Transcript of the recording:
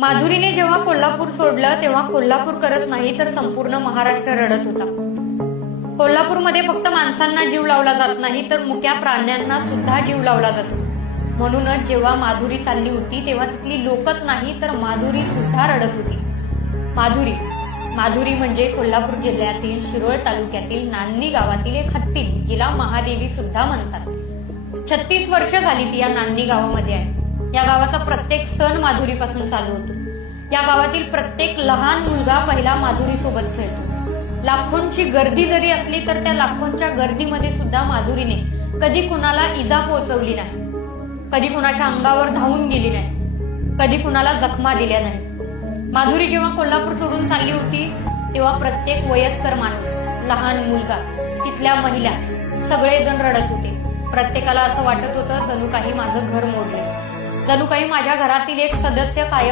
माधुरीने जेव्हा कोल्हापूर सोडलं तेव्हा कोल्हापूरकरच नाही तर संपूर्ण महाराष्ट्र रडत होता. कोल्हापूरमध्ये फक्त माणसांना जीव लावला जात नाही तर मुक्या प्राण्यांना सुद्धा जीव लावला जातो. म्हणूनच जेव्हा माधुरी चालली होती तेव्हा तिथली लोकच नाही तर माधुरी सुद्धा रडत होती. माधुरी माधुरी म्हणजे कोल्हापूर जिल्ह्यातील शिरोळ तालुक्यातील नांदी गावातील एक हत्ती जिला महादेवी सुद्धा म्हणतात. छत्तीस वर्ष झाली ती या नांदी गावामध्ये आहे. या गावाचा प्रत्येक सण माधुरीपासून चालू होतो. या गावातील प्रत्येक लहान मुलगा पहिला माधुरी सोबत खेळतो. लाखोंची गर्दी जरी असली तर त्या लाखोंच्या गर्दीमध्ये सुद्धा माधुरीने कधी कुणाला इजा पोहोचवली नाही. कधी कुणाच्या अंगावर धावून गेली नाही. कधी कुणाला जखमा दिल्या नाही. माधुरी जेव्हा कोल्हापूर सोडून चालली होती तेव्हा प्रत्येक वयस्कर माणूस लहान मुलगा तिथल्या महिला सगळेजण रडत होते. प्रत्येकाला असं वाटत होतं जणू काही माझं घर मोडलं जणू काही माझ्या घरातील एक सदस्य कायम